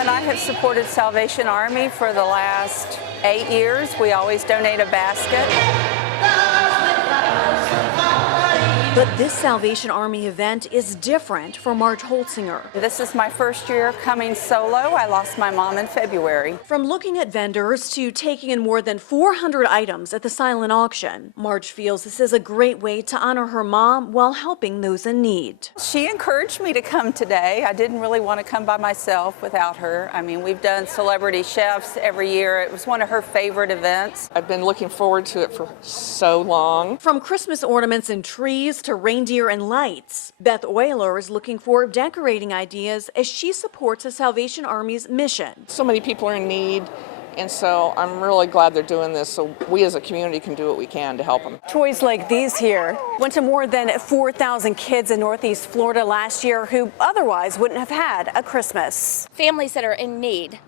and I have supported Salvation Army for the last 8 years. We always donate a basket. But this Salvation Army event is different for Marge Holtzinger. This is my first year coming solo. I lost my mom in February. From looking at vendors to taking in more than 400 items at the silent auction, Marge feels this is a great way to honor her mom while helping those in need. She encouraged me to come today. I didn't really want to come by myself without her. I mean, we've done celebrity chefs every year. It was one of her favorite events. I've been looking forward to it for so long. From Christmas ornaments and trees to reindeer and lights, Beth Euler is looking for decorating ideas as she supports the Salvation Army's mission. So many people are in need, and so I'm really glad they're doing this so we as a community can do what we can to help them. Toys like these here went to more than 4,000 kids in Northeast Florida last year who otherwise wouldn't have had a Christmas. Families that are in need,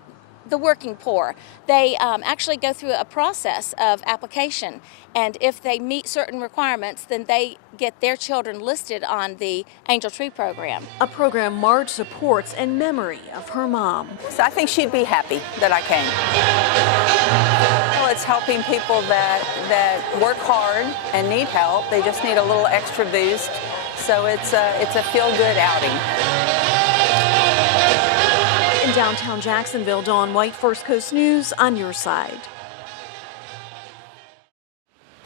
the working poor, they actually go through a process of application, and if they meet certain requirements, then they get their children listed on the Angel Tree program. A program Marge supports in memory of her mom. So I think she'd be happy that I came. Well, it's helping people that work hard and need help. They just need a little extra boost. So it's a feel-good outing. In downtown Jacksonville, Dawn White, First Coast News, on your side.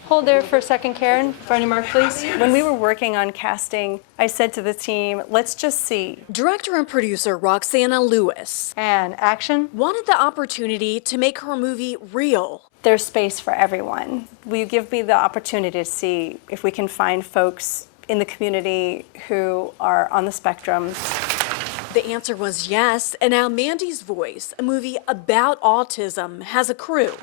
Hold there for a second, Karen. Front of Mark, please. When we were working on casting, I said to the team, let's just see. Director and producer Roxana Lewis And action. wanted the opportunity to make her movie real. There's space for everyone. Will you give me the opportunity to see if we can find folks in the community who are on the spectrum? The answer was yes, and now Mandy's Voice, a movie about autism, has a crew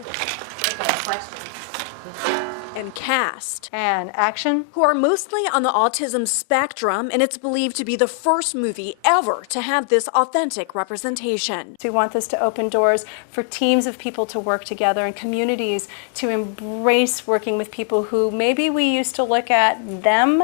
and cast And action. who are mostly on the autism spectrum, and it's believed to be the first movie ever to have this authentic representation. We want this to open doors for teams of people to work together and communities to embrace working with people who maybe we used to look at them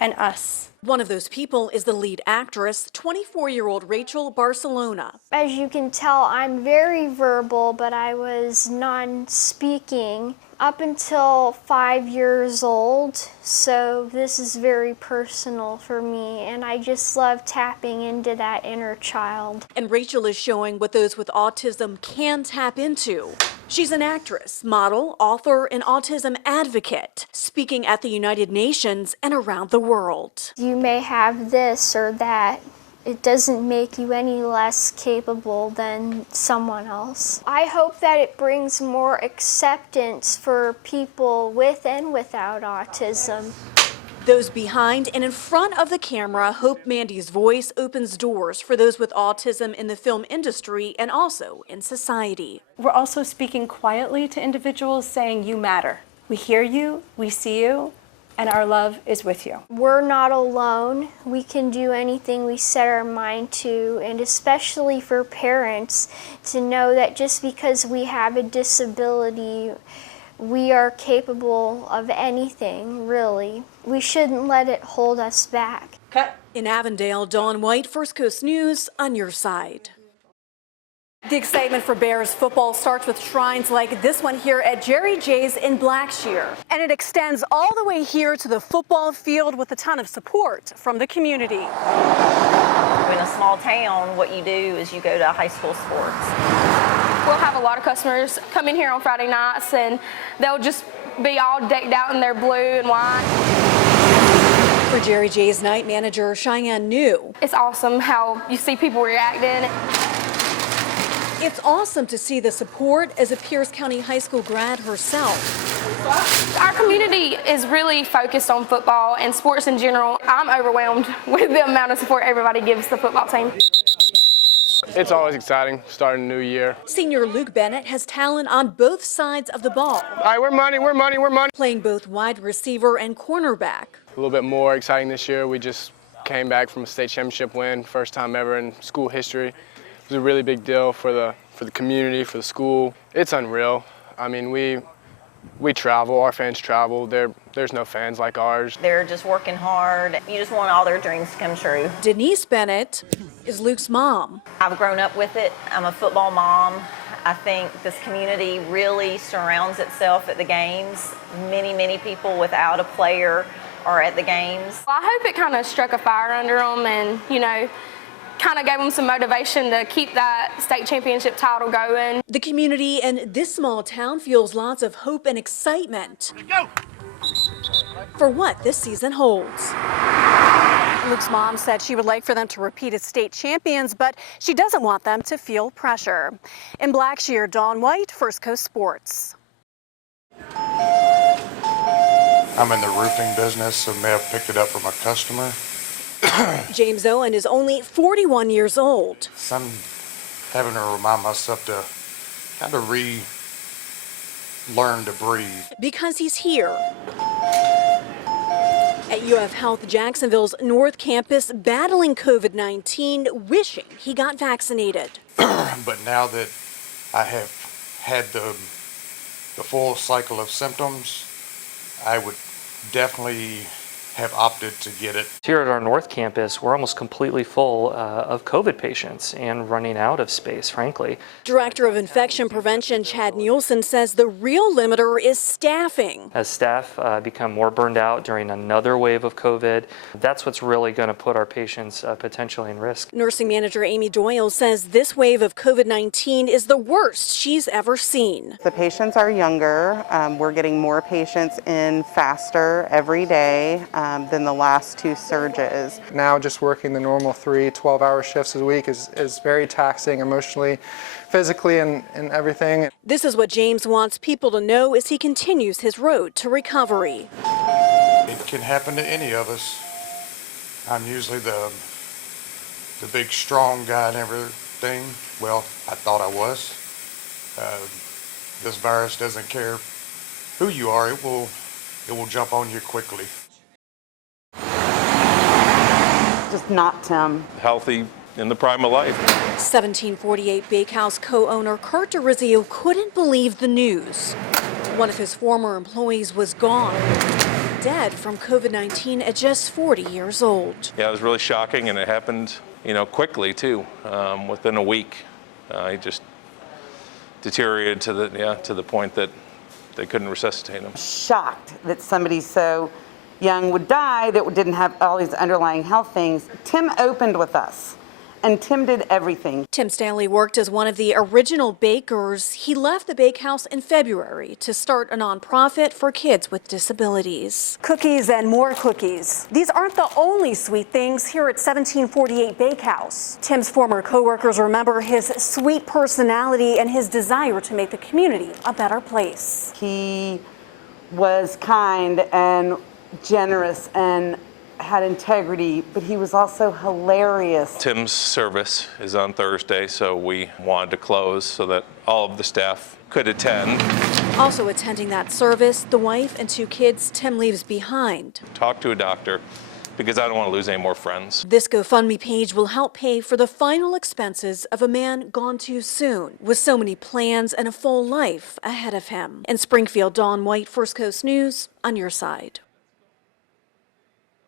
and us. One of those people is the lead actress, 24-year-old Rachel Barcelona. As you can tell, I'm very verbal, but I was non-speaking up until 5 years old, so this is very personal for me, and I just love tapping into that inner child. And Rachel is showing what those with autism can tap into. She's an actress, model, author, and autism advocate, speaking at the United Nations and around the world. You may have this or that. It doesn't make you any less capable than someone else. I hope that it brings more acceptance for people with and without autism. Those behind and in front of the camera hope Mandy's Voice opens doors for those with autism in the film industry and also in society. We're also speaking quietly to individuals saying, you matter. We hear you, we see you, and our love is with you. We're not alone. We can do anything we set our mind to, and especially for parents to know that just because we have a disability, we are capable of anything, really. We shouldn't let it hold us back. Cut. In Avondale, Dawn White, First Coast News, on your side. The excitement for Bears football starts with shrines like this one here at Jerry J's in Blackshear. And it extends all the way here to the football field with a ton of support from the community. In a small town, what you do is you go to high school sports. We'll have a lot of customers come in here on Friday nights, and they'll just be all decked out in their blue and white. For Jerry J's night manager, Cheyenne New. It's awesome how you see people reacting. It's awesome to see the support as a Pierce County High School grad herself. Our community is really focused on football and sports in general. I'm overwhelmed with the amount of support everybody gives the football team. It's always exciting, starting a new year. Senior Luke Bennett has talent on both sides of the ball. All right, we're money. Playing both wide receiver and cornerback. A little bit more exciting this year. We just came back from a state championship win, first time ever in school history. It was a really big deal for the community, for the school. It's unreal. I mean, we travel, our fans travel. There's no fans like ours. They're just working hard. You just want all their dreams to come true. Denise Bennett is Luke's mom. I've grown up with it. I'm a football mom. I think this community really surrounds itself at the games. Many people without a player are at the games. I hope it kind of struck a fire under them and, kind of gave them some motivation to keep that state championship title going. The community in this small town feels lots of hope and excitement for what this season holds. Luke's mom said she would like for them to repeat as state champions, but she doesn't want them to feel pressure. In Blackshear, Dawn White, First Coast Sports. I'm in the roofing business, so may have picked it up from a customer. James Owen is only 41 years old. So I'm having to remind myself to kind of learn to breathe. Because he's here at UF Health Jacksonville's North Campus battling COVID-19, wishing he got vaccinated. But now that I have had the full cycle of symptoms, I would definitely have opted to get it. Here at our North Campus, we're almost completely full of COVID patients and running out of space, frankly. Director of Infection Prevention Chad Nielsen says the real limiter is staffing. As staff become more burned out during another wave of COVID, that's what's really going to put our patients potentially in risk. Nursing manager Amy Doyle says this wave of COVID-19 is the worst she's ever seen. The patients are younger. We're getting more patients in faster every day than the last two surges. Now just working the normal 3 12-hour shifts a week is very taxing emotionally, physically, and everything. This is what James wants people to know as he continues his road to recovery. It can happen to any of us. I'm usually the big strong guy and everything. Well, I thought I was. This virus doesn't care who you are. It will jump on you quickly. Just not Tim. Healthy in the prime of life. 1748 Bakehouse co-owner Kurt DeRizio couldn't believe the news. One of his former employees was gone, dead from COVID-19 at just 40 years old. Yeah, it was really shocking, and it happened, quickly too. Within a week, he just deteriorated to the point that they couldn't resuscitate him. Shocked that somebody so young would die that didn't have all these underlying health things. Tim opened with us, and Tim did everything. Tim Stanley worked as one of the original bakers. He left the bakehouse in February to start a nonprofit for kids with disabilities. Cookies and more cookies. These aren't the only sweet things here at 1748 Bakehouse. Tim's former co-workers remember his sweet personality and his desire to make the community a better place. He was kind and generous and had integrity, but he was also hilarious. Tim's service is on Thursday, so we wanted to close so that all of the staff could attend. Also attending that service, the wife and 2 kids Tim leaves behind. Talk to a doctor, because I don't want to lose any more friends. This GoFundMe page will help pay for the final expenses of a man gone too soon, with so many plans and a full life ahead of him. In Springfield, Dawn White, First Coast News, on your side.